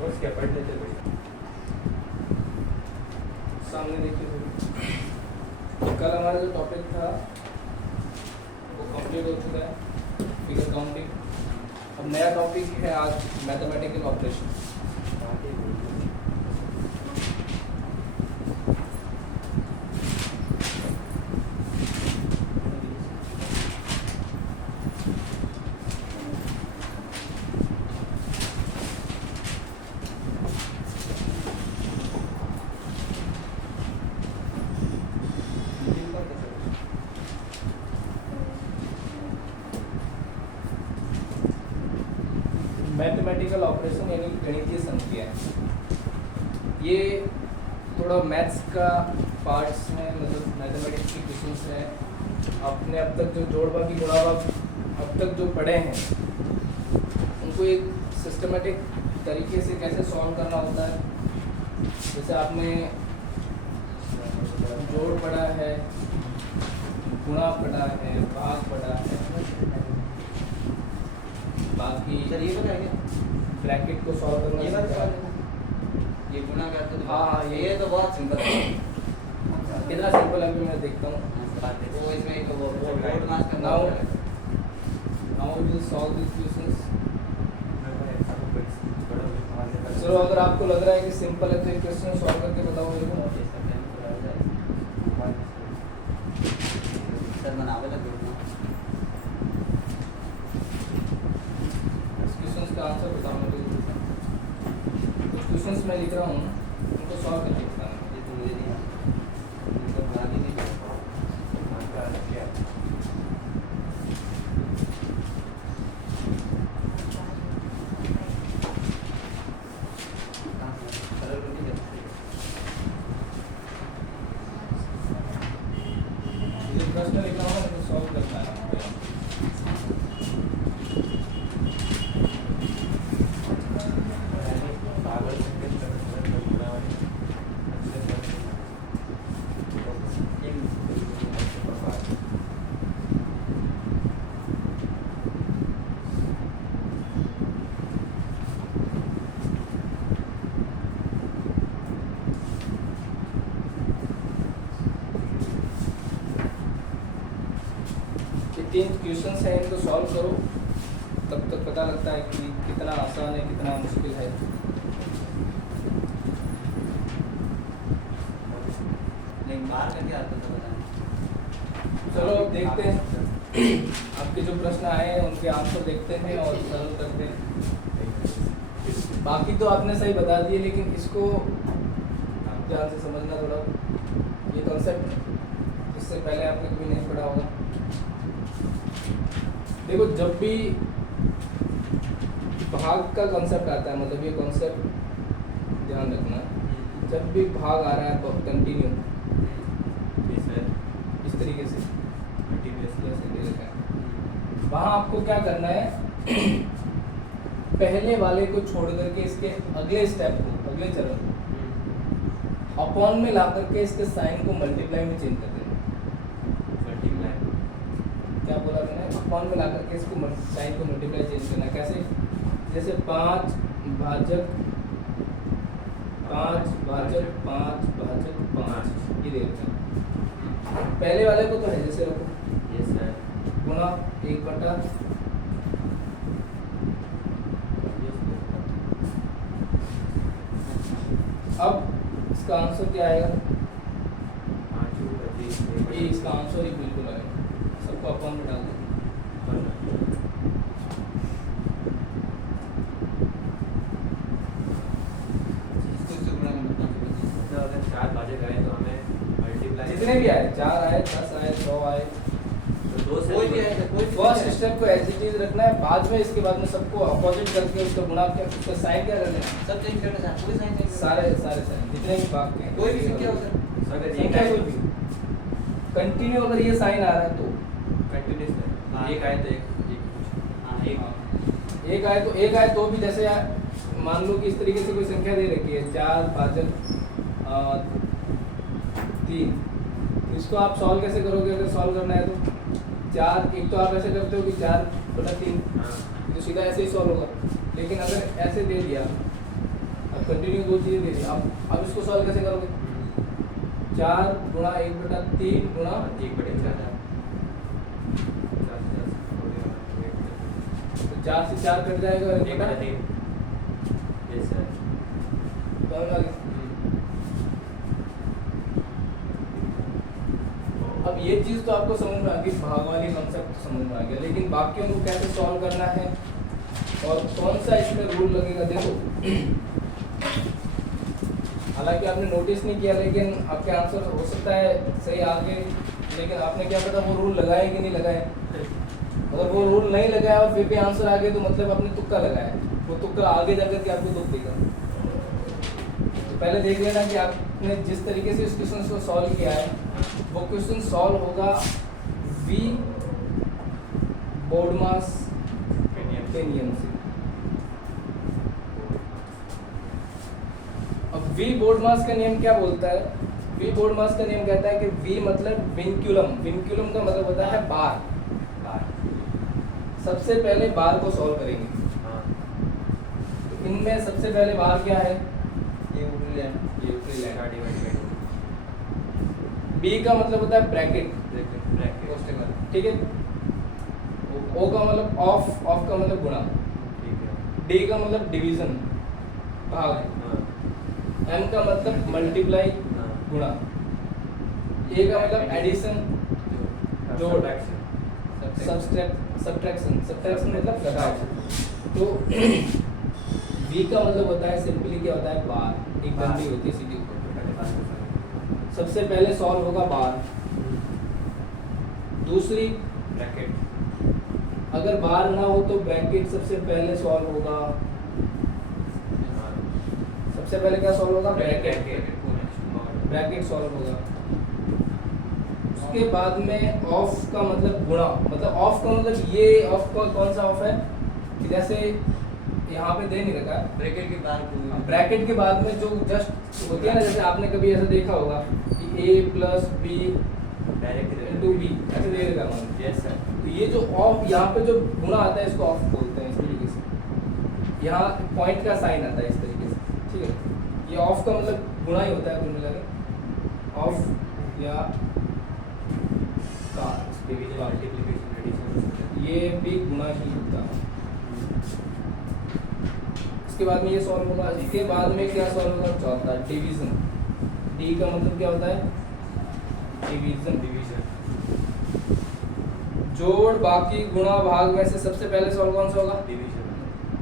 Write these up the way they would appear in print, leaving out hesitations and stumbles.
बस क्या पढ़ लेते बेटा। सामने देखिए। कल हमारा जो टॉपिक था वो कंप्लीट हो चुका है, फिगर काउंटिंग। अब नया टॉपिक है आज मैथमेटिकल ऑपरेशन। मैथमेटिकल ऑपरेशन यानी गणितीय संख्या, ये थोड़ा मैथ्स का पार्ट्स में, मतलब मैथमेटिक्स की क्वेश्चंस हैं। आपने अब तक जो जोड़ भाग की गुणा भाग अब तक जो पढ़े हैं उनको एक सिस्टमेटिक तरीके से कैसे सॉल्व करना होता है। जैसे आपने जोड़ पढ़ा है, गुणा पढ़ा है, भाग पढ़ा है, बाकी ब्रैकेट को सॉल्व करना ये गुणा करते तो हाँ, ये तो बहुत सिंपल है। कितना सिंपल है अभी मैं देखता हूँ। वो इसमें तो वो बोर्ड मास का now now we will solve this questions. चलो, अगर आपको लग रहा है कि सिंपल है तो एक क्वेश्चन सॉल्व करके बताओ मेरे को। सर बनावे लगे क्वेश्चंस का आंसर बताओ मुझे। कुछ क्वेश्चंस मैं लिख रहा हूँ, उनको सॉल्व करके बताना। ये तो मुझे नहीं आता, बना ही नहीं सरल रोटी करते ये प्रश्न लिख रहा हूँ, उनको सॉल्व करना है। तीन क्वेश्चंस हैं, इनको सॉल्व करो, तब तक पता लगता है कि कितना आसान है कितना मुश्किल है। नहीं बाहर करके आता था बताने। चलो देखते हैं आपके जो प्रश्न आए हैं उनके आंसर देखते हैं और सरल करते हैं। बाकी तो आपने सही बता दिए, लेकिन इसको ध्यान से समझना थोड़ा। ये कॉन्सेप्ट इससे पहले आपने कभी नहीं पढ़ा होगा। देखो, जब भी भाग का कॉन्सेप्ट आता है, मतलब ये कॉन्सेप्ट ध्यान रखना, जब भी भाग आ रहा है कंटिन्यू इस तरीके से जैसे दे रखा है, वहाँ आपको क्या करना है, पहले वाले को छोड़ करके इसके अगले स्टेप को, अगले चरण को अपॉन में ला करके इसके साइन को मल्टीप्लाई में चेंज कर देना। क्या बोला मैंने? अपॉन में ला करके इसको साइन को मल्टीप्लाई चेंज करना। कैसे? जैसे 5 भाजक 5 भाजक 5 भाजक 5 ये देखते हैं। पहले वाले को तो है जैसे रखो, यस सर, गुणा 1/। अब इसका आंसर क्या आएगा? ये इसका आंसर ही बिल्कुल आएगा। सबको अपॉन में डाल दें। अगर 4 भाजक आए तो हमें मल्टीप्लाई जितने भी आए, 4 आए, 10 आए, 100 आए, तो 2 से कोई भी आएगा, कोई भी फर्स्ट स्टेप को एज इट इज रखना है। बाद में इसके बाद में सबको अपोजिट करके उसका गुणा क्या, उसका साइन क्या कर लेना। सब चेंज करना चाहिए, पूरी साइन चेंज सारे साइन जितने भी भाग के हैं, कोई भी संख्या हो सर। अगर संख्या कोई भी कंटिन्यू अगर ये साइन आ रहा है तो कंटिन्यूस है, एक आए तो एक हाँ एक एक आए तो भी, जैसे मान लो कि इस तरीके से कोई संख्या दे रखी है 4 भाजक 3, तो इसको आप सॉल्व कैसे करोगे? अगर सॉल्व करना है तो 4, एक तो आप ऐसे करते हो कि 4/3, तो सीधा ऐसे ही सॉल्व होगा। लेकिन अगर ऐसे दे दिया कंटिन्यू दो चीज़ें दे दी। अब इसको सॉल्व कैसे करोगे? 4 गुणा 1/3 गुणा 1/4 तो 4 से 4 कट जाएगा और 1/3 यस सर। दोनों आगे। अब ये चीज़ तो आपको समझ में आ गई, भाग वाली कॉन्सेप्ट समझ में आ गया, लेकिन बाकियों को कैसे सॉल्व करना है और कौन सा इसमें रूल लगेगा देखो। हालांकि आपने नोटिस नहीं किया, लेकिन आपके आंसर हो सकता है सही आ गए, लेकिन आपने क्या पता वो रूल लगाए कि नहीं लगाए। अगर वो रूल नहीं लगाया और फिर भी आंसर आ गए तो मतलब आपने तुक्का लगाया, वो तुक्का आगे जाकर के आपको दुख देगा। तो पहले देख लेना कि आपने जिस तरीके से इस क्वेश्चन को सॉल्व किया है वो क्वेश्चन सॉल्व होगा वी बोर्डमास के नियम से। अब वी बोर्डमास का नियम क्या बोलता है? वी बोर्डमास का नियम कहता है कि वी मतलब विंक्यूलम, विंक्यूलम का मतलब होता है बार। सबसे पहले बार को सॉल्व करेंगे। तो इनमें सबसे पहले बार क्या है? ये ऊपरी लाइन। बी का मतलब होता है ब्रैकेट, ठीक है। ओ का मतलब ऑफ, ऑफ का मतलब गुणा। डी का मतलब डिवीजन, भाग। एम का मतलब मल्टीप्लाई, गुणा। ए का मतलब एडिशन, जोड़। सब्ट्रैक्शन, सब्ट्रैक्शन मतलब घटाव। तो वी का मतलब होता है सिंपली क्या होता है? बार। एक बंदी होती है सीधी ऊपर। सबसे पहले सॉल्व होगा बार, दूसरी ब्रैकेट। अगर बार ना हो तो ब्रैकेट सबसे पहले सॉल्व होगा। सबसे पहले क्या सॉल्व होगा? ब्रैकेट, ब्रैकेट सॉल्व होगा। उसके बाद में ऑफ का मतलब गुणा, मतलब ऑफ का मतलब ये ऑफ का कौन सा ऑफ है कि जैसे यहाँ पे दे नहीं रखा है ब्रैकेट के बाद ब्रैकेट के बाद में जो जस्ट होती है ना, जैसे आपने कभी ऐसा देखा होगा कि a plus B into B ऐसे दे रखा है। Yes sir. तो ये जो ऑफ यहाँ पे जो गुणा आता है इसको ऑफ बोलते हैं इस तरीके से। यहाँ पॉइंट का साइन आता है इस तरीके से, ठीक है। ये ऑफ का मतलब गुणा ही होता है कुल मिला के। ऑफ या का डिवीजन, मल्टीप्लिकेशन, एडिशन ये भी गुणा ही होता है। इसके बाद में ये सॉल्व होगा। इसके बाद में क्या सॉल्व होगा? चौथा डिवीजन। डी का मतलब क्या होता है? डिवीजन। जोड़, बाकी, गुणा, भाग में से सबसे पहले सॉल्व कौन सा होगा?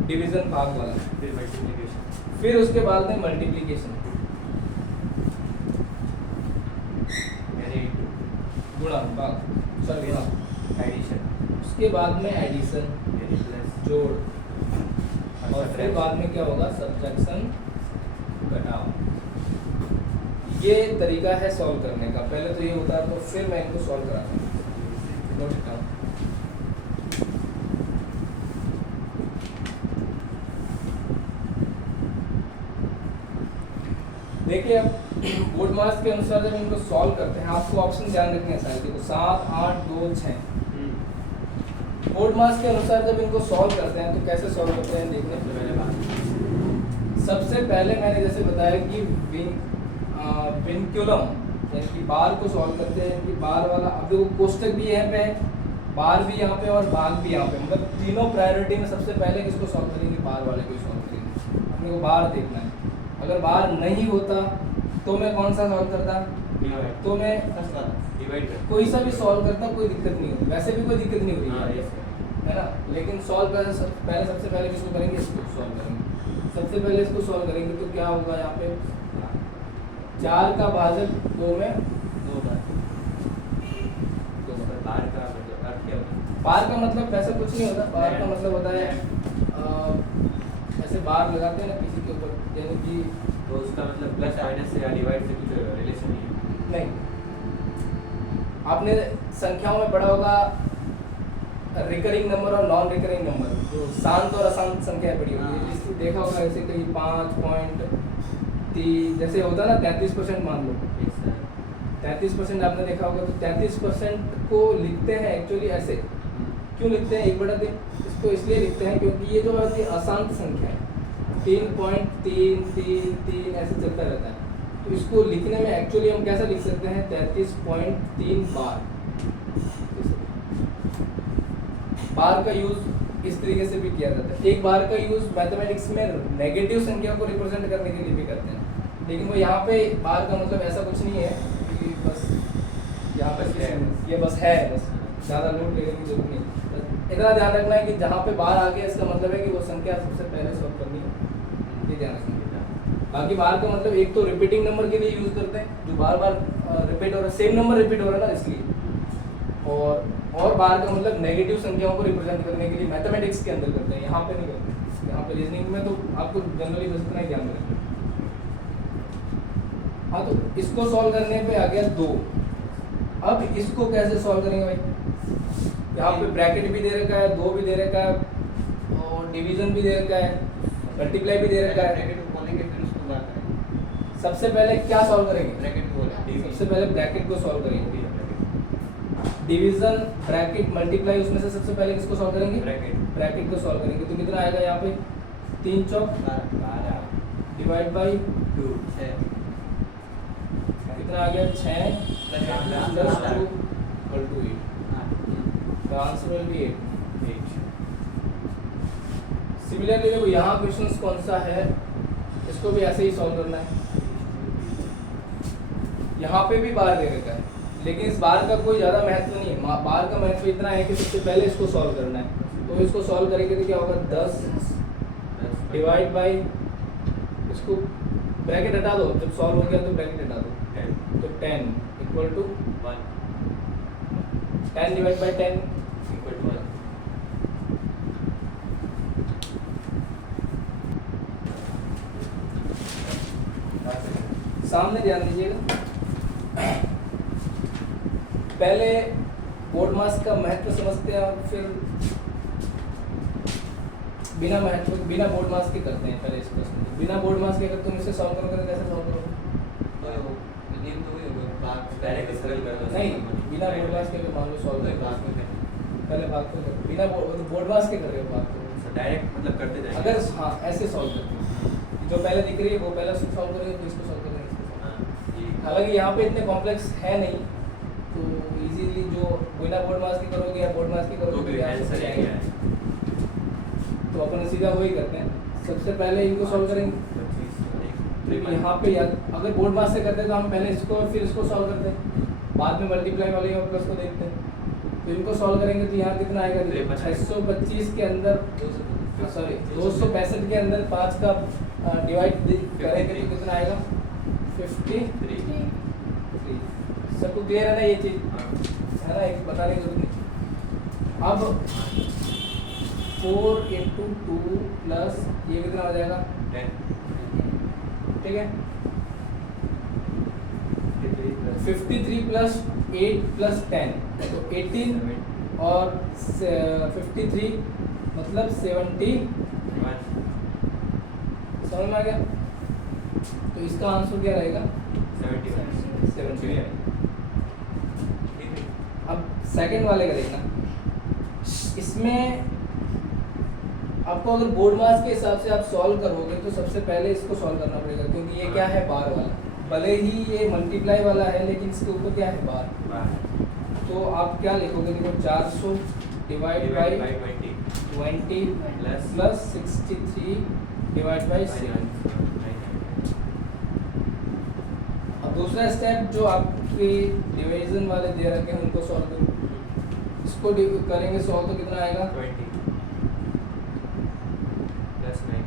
डिवीजन, भाग वाला। फिर मल्टीप्लिकेशन, फिर उसके बाद में मल्टीप्लिकेशन, यानी गुणा, भाग, सॉरी गुणा। एडिशन, उसके बाद में एडिशन, यानी प्लस, जोड़, और फिर बाद में क्या होगा? सब्ट्रैक्शन, घटाव। ये तरीका है सॉल्व करने का। पहले तो ये होता है, तो फिर मैं इनको सॉल्व कराता हूँ। Note down. देखिए अब बोर्ड मार्क्स के अनुसार जब इनको सॉल्व करते हैं, आपको ऑप्शन ध्यान रखने हैं सारे। देखो 7, 8, 2, 6। बोर्ड मार्क्स के अनुसार जब इनको सॉल्व करते हैं तो कैसे सॉल्व करते हैं देखने सबसे पहले बात। सबसे पहले मैंने जैसे बताया कि विंक्यूलम यानी कि बार को सॉल्व करते हैं कि बार वाला। अब देखो कोष्टक भी यहाँ पे है, बार भी यहाँ पे और भाग भी यहाँ पे, मतलब तीनों प्रायोरिटी में सबसे पहले किसको सॉल्व करेंगे? बार वाले को सॉल्व करेंगे। अपने को बार देखना है। अगर बार नहीं होता तो मैं कौन सा सॉल्व करता? तो मैं डिवाइड कर, कोई सा भी सॉल्व करता, कोई दिक्कत नहीं होती। वैसे भी कोई दिक्कत नहीं हो हाँ रही यस है ना। लेकिन सॉल्व पहले सबसे पहले किसको करेंगे? इसको सॉल्व करेंगे। सबसे पहले इसको सॉल्व करेंगे तो क्या होगा? यहाँ पे 4 का भाजक 2 में 2 बार। बार का मतलब अर्थ क्या होता है? बार का मतलब वैसे कुछ नहीं होता। बार का मतलब होता है ऐसे बार लगाते हैं ना किसी के ऊपर, यानी कि तो उसका मतलब प्लस माइनस से या डिवाइड से कुछ रिलेशन नहीं है। नहीं। आपने संख्याओं में पढ़ा होगा रिकरिंग नंबर और नॉन रिकरिंग नंबर, जो शांत और अशांत संख्याएं पढ़ी होगी। इसको देखा होगा ऐसे कहीं 5.3 जैसे होता है ना, 33% मान लो। 33% आपने देखा होगा। तो 33% को लिखते हैं एक्चुअली ऐसे। क्यों लिखते हैं? 1/3। इसको इसलिए लिखते हैं क्योंकि ये जो है अशांत संख्या है। 3.333 ऐसे चलता रहता है। तो इसको लिखने में एक्चुअली हम कैसा लिख सकते हैं, 33.3 बार। बार का यूज इस तरीके से भी किया जाता है। एक बार का यूज मैथमेटिक्स में नेगेटिव संख्या को रिप्रेजेंट करने के लिए भी करते हैं, लेकिन वो यहाँ पे बार का मतलब ऐसा कुछ नहीं है कि बस यहाँ पे ये बस है, बस ज़्यादा लोड लेने की जरूरत नहीं। बस इतना ध्यान रखना है कि जहाँ पे बार आ गया इसका मतलब है कि वो संख्या सबसे पहले सॉल्व करनी है, ये ध्यान रखना है। बाकी बार का मतलब एक तो रिपीटिंग नंबर के लिए यूज करते हैं, जो बार बार रिपीट हो रहा है, सेम नंबर रिपीट हो रहा है ना इसलिए। और बार का मतलब नेगेटिव संख्याओं को रिप्रेजेंट करने के लिए मैथमेटिक्स के अंदर करते हैं, यहाँ पे नहीं करते। यहाँ पे रीजनिंग में तो आपको जनरली बस इतना ही ध्यान रखना है। हाँ, तो इसको सॉल्व करने पे आ गया 2। अब इसको कैसे सॉल्व करेंगे भाई? यहाँ पे ब्रैकेट भी दे रखा है, 2 भी दे रखा है, और डिवीजन भी दे रखा है, मल्टीप्लाई भी दे रखा है। ब्रैकेट को बोलेंगे फिर उसको बात करेंगे। सबसे पहले क्या सॉल्व करेंगे? ब्रैकेट को बोला सबसे पहले ब्रैकेट को सॉल्व करेंगे। डिवीजन, ब्रैकेट, मल्टीप्लाई, उसमें से सबसे पहले किसको सॉल्व करेंगे? ब्रैकेट को सॉल्व करेंगे। तो कितना आएगा यहाँ पे? 3 चौक 12 डिवाइड बाई 2, 6 कितना आ गया? 6 + 2 = 8। तो आंसर विल बी 8। सिमिलरली देखो यहाँ क्वेश्चन कौन सा है, इसको भी ऐसे ही सॉल्व करना है। यहाँ पे भी बार दे रखा है, लेकिन इस बार का कोई ज़्यादा महत्व नहीं है। बार का महत्व इतना है कि सबसे पहले इसको सॉल्व करना है। तो इसको सॉल्व करेंगे तो क्या होगा? 10 डिवाइड बाई, इसको ब्रैकेट हटा दो, जब सॉल्व हो गया तो ब्रैकेट हटा दो, तो 10 = 1। 10 डिवाइड बाई 10 = 1। सामने ध्यान दीजिएगा, पहले बोर्ड मास का महत्व समझते हैं और फिर बिना बोर्ड मास के करते हैं। पहले इस प्रश्न को बिना बोर्ड मास के अगर तुम इसे सॉल्व करोगे तो कैसे सॉल्व करोगे? डायरेक्ट सरल कर दो। नहीं, बिना बोर्ड मास के मान लो सॉल्व करें, पहले बात को करो। बिना बोर्ड मास के कर रहे हो बात को, डायरेक्ट मतलब करते जाएंगे। अगर हाँ ऐसे सॉल्व करते हो, जो पहले दिख रही है वो पहले सॉल्व करेंगे, तो इसको सॉल्व करेंगे। हालांकि यहाँ पे इतने कॉम्प्लेक्स है नहीं, तो इजीली जो बिना बोर्ड मास की करोगे या बोर्ड मास की करोगे तो आंसर आएगा। तो अपन सीधा वही करते हैं, सबसे पहले इनको सॉल्व करेंगे। लेकिन यहाँ पे अगर बोर्ड मास से करते हैं तो हम पहले इसको और फिर इसको सॉल्व करते हैं, बाद में मल्टीप्लाई वाले और प्लस को देखते हैं। तो इनको सॉल्व करेंगे तो यहाँ कितना आएगा? 625 के अंदर, सॉरी 265 के अंदर 5 का डिवाइड करेंगे तो कितना आएगा? 53। सबको क्लियर है ना ये चीज? है ना, एक बताने की जरूरत नहीं। अब 4 × 2 प्लस ये कितना हो जाएगा? 10। ठीक है, 53 + 8 + 10 तो 18 और 53 मतलब 71। समझ में आ गया? तो इसका आंसर क्या रहेगा? 71। अब सेकंड वाले का देखना, इसमें आपको अगर बोर्ड मास के हिसाब से आप सॉल्व करोगे तो सबसे पहले इसको सॉल्व करना पड़ेगा, क्योंकि ये क्या है? बार वाला। भले ही ये मल्टीप्लाई वाला है लेकिन इसके ऊपर क्या है? बार। तो आप क्या लिखोगे? देखो 400 divide by 20 plus 63 divide by 7। अब दूसरा स्टेप जो आपके डिवीजन वाले दे रखे हैं उनको सॉल्व करो। इसको करेंगे सॉल्व तो कितना आएगा? 20 + 9।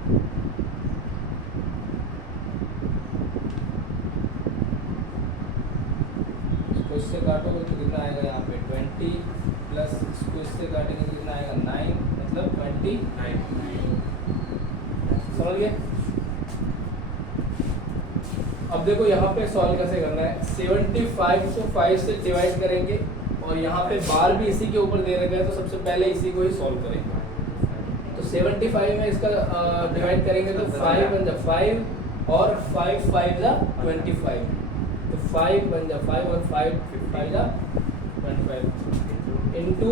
इसको इससे काटोगे तो कितना आएगा? यहाँ पे 20 प्लस इसको इससे काटेंगे तो कितना आएगा? 9 मतलब 29। समझ गए? अब देखो यहाँ पे सॉल्व कैसे करना है। 75 को 5 से डिवाइड करेंगे और यहाँ पे बार भी इसी के ऊपर दे रखा है, तो सबसे पहले इसी को ही सॉल्व करेंगे। तो 75 में इसका डिवाइड करेंगे तो 5 बन जा 5 और 5 5 जा 25, तो 5 बन जा 5 और 5 5 जा 25 इनटू,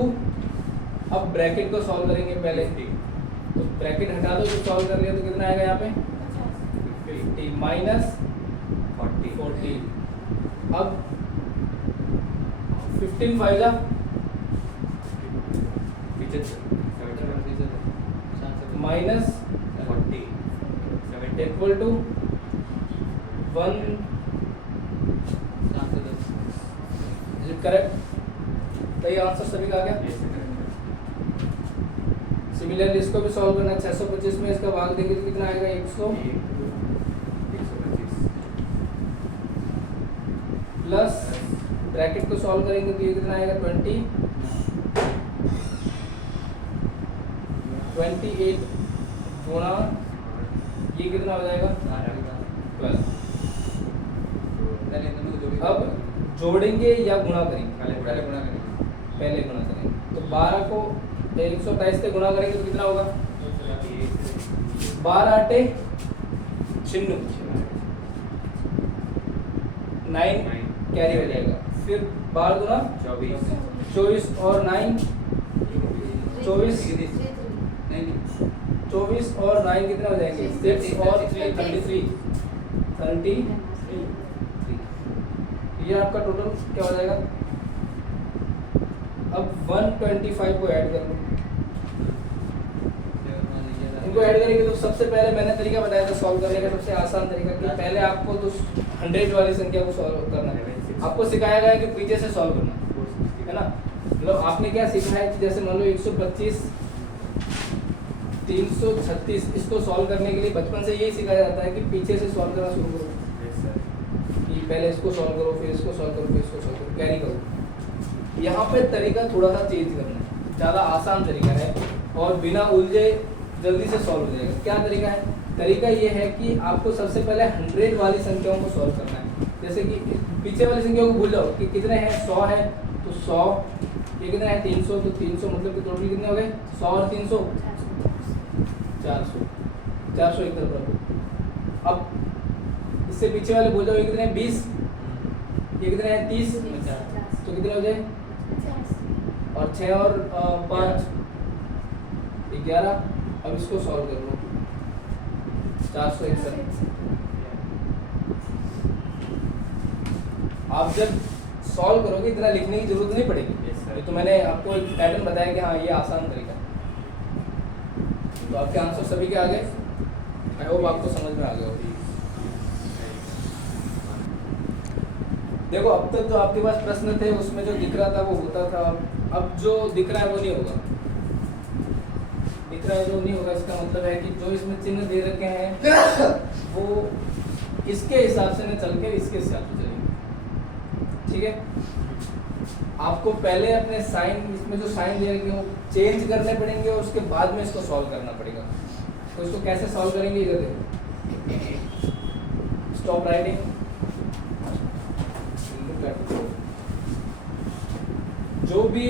अब ब्रैकेट को सॉल्व करेंगे पहले, तो ब्रैकेट हटा दो, तो सॉल्व कर लिया तो कितना आएगा यहाँ पे 50 माइनस 40। अब 15 5 जा माइनस इक्वल टू 1। करेक्ट, तो ये आंसर सभी का आ गया। सिमिलरली इसको भी सॉल्व करना है। 625 में इसका भाग देंगे तो कितना आएगा 125 प्लस ब्रैकेट को सॉल्व करेंगे तो ये कितना आएगा 28 गुणा ये कितना हो जाएगा प्लस। अब जोड़ेंगे या गुणा करेंगे? पहले गुणा करेंगे। तो 12 को 128 से गुणा करेंगे तो कितना होगा 12 8 96 9 कैरी हो जाएगा। फिर 12 गुना 24 और 9 24 और 9 कितना हो जाएंगे 6 और 3 33। ये आपका टोटल क्या हो जाएगा। अब 125 को ऐड कर लो। इनको ऐड करेंगे तो सबसे पहले मैंने तरीका बताया था सॉल्व करने का, सबसे आसान तरीका कि पहले आपको तो 100 वाली संख्या को सॉल्व करना है। आपको सिखाया गया है कि पीछे से सॉल्व करना है ना। मतलब आपने क्या सीखा है कि जैसे मान लो 125 336 इसको सॉल्व करने के लिए बचपन से यही सिखाया जाता है कि पीछे से सॉल्व करना शुरू करो, कि पहले इसको सॉल्व करो, फिर इसको सॉल्व करो, फिर इसको सॉल्व करो, कैरी करो। यहाँ पे तरीका थोड़ा सा चेंज करना है, ज़्यादा आसान तरीका है और बिना उलझे जल्दी से सॉल्व हो जाएगा। क्या तरीका है? तरीका ये है कि आपको सबसे पहले 100 वाली संख्याओं को सॉल्व करना है। जैसे कि पीछे वाली संख्याओं को भूल जाओ कि कितने हैं 100 है तो 100, ये कितना है 300 तो 300, मतलब कि टोटल कितने हो गए 100 और 300 400 एक तरफ रखो। अब इससे पीछे वाले भूल जाओ, ये कितने हैं 20, ये कितने हैं 30, तो कितने हो जाए और 6 और 5 11। अब इसको सॉल्व कर लो 461। आप जब सॉल्व करोगे इतना लिखने की जरूरत नहीं पड़ेगी। तो मैंने आपको एक पैटर्न बताया कि हाँ ये आसान तरीका है। तो आपके आंसर सभी के आ गए। आई होप आपको समझ में आ गया होगी। देखो अब तक जो आपके पास प्रश्न थे उसमें जो दिख रहा था वो होता था, अब जो दिख रहा है वो नहीं होगा। दिख रहा है जो नहीं होगा इसका मतलब है कि जो इसमें चिन्ह दे रखे हैं वो इसके हिसाब से न चल के इसके हिसाब से चलेंगे। ठीक है, आपको पहले अपने साइन, इसमें जो साइन दे रखे हैं वो चेंज करने पड़ेंगे और उसके बाद में इसको सॉल्व करना पड़ेगा। तो इसको कैसे सॉल्व करेंगे इधर देखो, स्टॉप राइटिंग, जो भी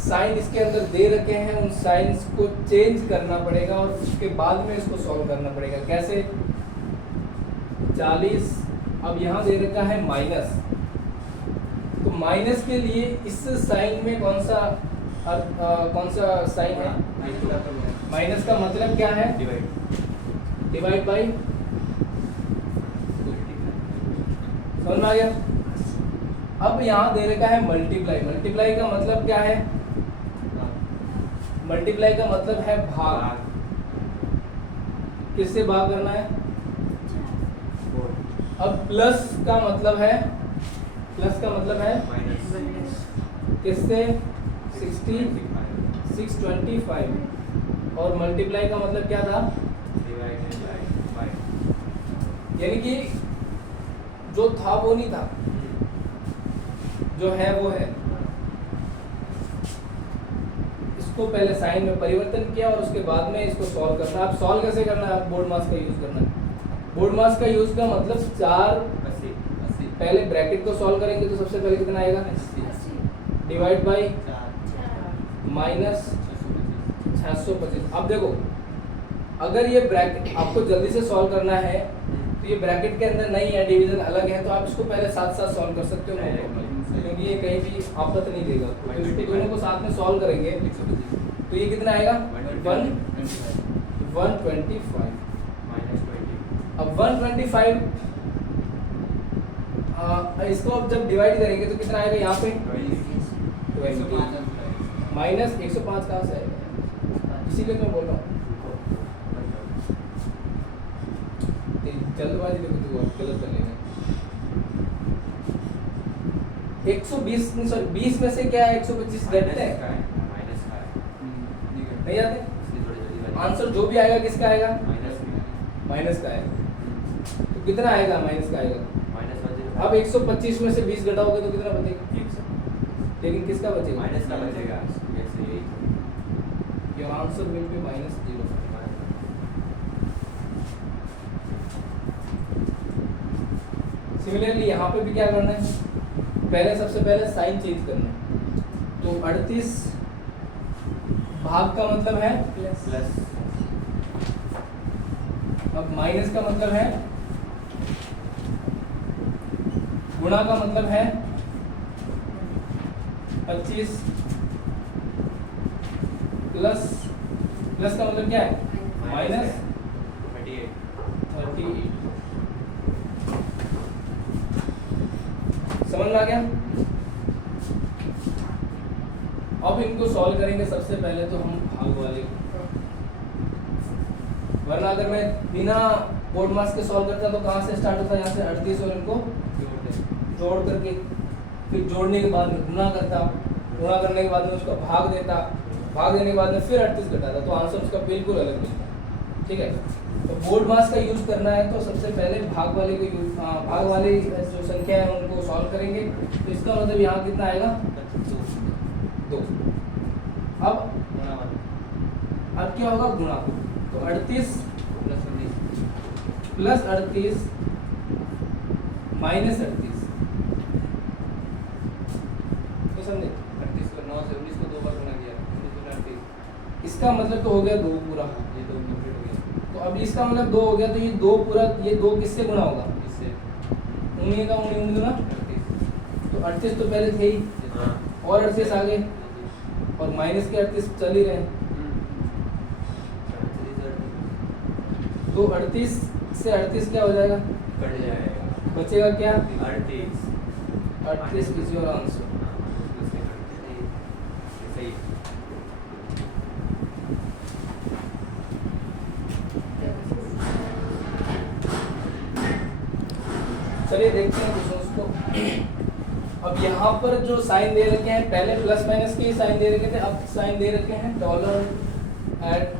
साइन इसके अंदर दे रखे हैं उन साइंस को चेंज करना पड़ेगा और उसके बाद में इसको सॉल्व करना पड़ेगा। कैसे? 40 अब यहाँ दे रखा है माइनस, तो माइनस के लिए इस साइन में कौन सा साइन है? माइनस का मतलब क्या है? Divide by. समझ में आ गया? अब यहाँ दे रखा है मल्टीप्लाई। मल्टीप्लाई का मतलब क्या है? मल्टीप्लाई का मतलब है भाग। किससे भाग करना है? अब प्लस का मतलब है, प्लस का मतलब है किससे? 625। और मल्टीप्लाई का मतलब क्या था? यानी कि जो था वो नहीं था, जो है वो है। इसको पहले साइन में परिवर्तन किया और उसके बाद में इसको सॉल्व करना है। आप सॉल्व कैसे करना है? आप बोर्ड मास का यूज करना है। बोर्ड मास का यूज का मतलब 4 पहले ब्रैकेट को सॉल्व करेंगे तो सबसे पहले कितना आएगा? Divide by minus 625। अब देखो अगर ये ब्रैकेट आपको जल्दी से सॉल्व करना है तो ये ब्रैकेट के अंदर नहीं है, डिवीजन अलग है, तो आप इसको पहले साथ साथ सॉल्व कर सकते हो, नो प्रॉब्लम, क्योंकि ये कहीं भी आपत्ति नहीं देगा। तो इसको दोनों को साथ में सॉल्व करेंगे तो ये कितना आएगा? 125। -20। अब 125 इसको अब जब डिवाइड करेंगे तो कितना आएगा यहाँ पे 20 माइनस 105 कहाँ से आएगा, इसीलिए मैं बोल रहा हूँ जल्दबाजी देखो तू गलत कर लेंगे। 120 सॉरी 20 में से क्या है 125 घटते हैं माइनस का है नहीं आते, इसलिए थोड़ी जल्दी बात आंसर जो भी आएगा किसका आएगा माइनस माइनस का आएगा। तो कितना आएगा माइनस का आएगा। माइनस अब 125 में से 20 घटाओगे तो कितना बचेगा, लेकिन किसका बचेगा माइनस का बचेगा ऐसे यही your answer will be -0। Similarly यहाँ पे भी क्या करना है, पहले सबसे पहले साइन चेंज करना है। तो 38 भाग का मतलब है प्लस अब माइनस का मतलब है गुणा का मतलब है 25 प्लस का मतलब क्या है माइनस 38। समझ में आ गया। अब इनको सॉल्व करेंगे सबसे पहले तो हम भाग वाले को, वरना अगर मैं बिना बोर्ड मास के सॉल्व करता तो कहाँ से स्टार्ट होता, यहाँ से 38 और इनको जोड़ करके फिर जोड़ने के बाद में गुणा करता, गुणा करने के बाद में उसका भाग देता, भाग देने के बाद में फिर 38 घटाता, तो आंसर उसका बिल्कुल अलग मिलता। ठीक है, तो बोर्ड मास का यूज करना है तो सबसे पहले भाग वाले को भाग वाले जो संख्या है उनको सॉल्व करेंगे। तो इसका मतलब यहाँ कितना आएगा 2। अब क्या होगा गुणा, तो 38 प्लस 38 माइनस 38 तो समझे 38 को 9 से 19 को 2 बार गुणा किया 19 गुना 38 इसका मतलब तो हो गया 2 पूरा। ये 2 कंप्लीट हो गया। तो अब इसका मतलब 2 हो गया, तो ये 2 पूरा, ये 2 किससे गुणा होगा, इससे 19 का 19 गुना 38 तो 38 तो पहले थे ही हाँ और 38 आ गए और माइनस के 38 चल ही रहे हैं। तो 38 से 38 क्या हो जाएगा, कट जाएगा बचेगा क्या 38 38 इज योर आंसर। सही चलिए देखते हैं क्वेश्चंस को। अब यहाँ पर जो साइन दे रखे हैं, पहले प्लस माइनस के साइन दे रखे थे, अब साइन दे रखे हैं डॉलर एट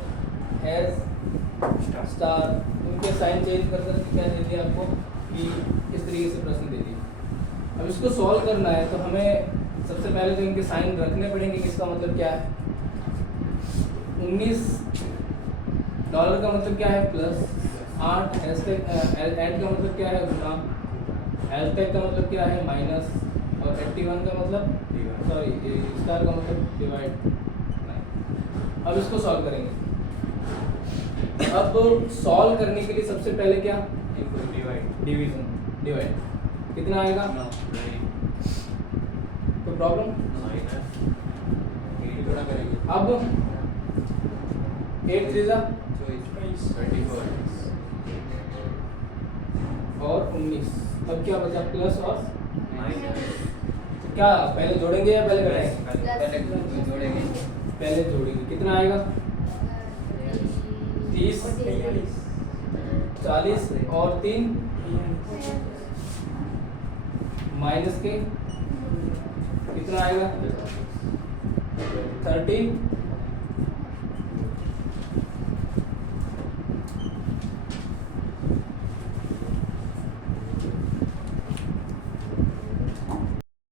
हैज स्टार, उनके साइन चेंज कर करके क्या दे दिया आपको कि इस तरीके से प्रश्न दे दिया। अब इसको सॉल्व करना है तो हमें सबसे पहले तो इनके साइन रखने पड़ेंगे। इसका मतलब क्या है 19 डॉलर का मतलब क्या है प्लस, 8 हैशटैग ऐड का मतलब क्या है गुना, हैशटैग का मतलब क्या है माइनस, और 81 का मतलब सॉरी स्टार का मतलब डिवाइड। अब इसको सॉल्व करेंगे। अब सॉल्व करने के लिए सबसे पहले क्या डिवीजन, डिवाइड कितना आएगा, कोई प्रॉब्लम। गुणा करेंगे अब 8 3 और 19, अब क्या बचा प्लस और क्या पहले जोड़ेंगे या पहले घटाएंगे, पहले जोड़ेंगे पहले जोड़ेंगे। कितना आएगा 30 40 और 3 माइनस के कितना आएगा 30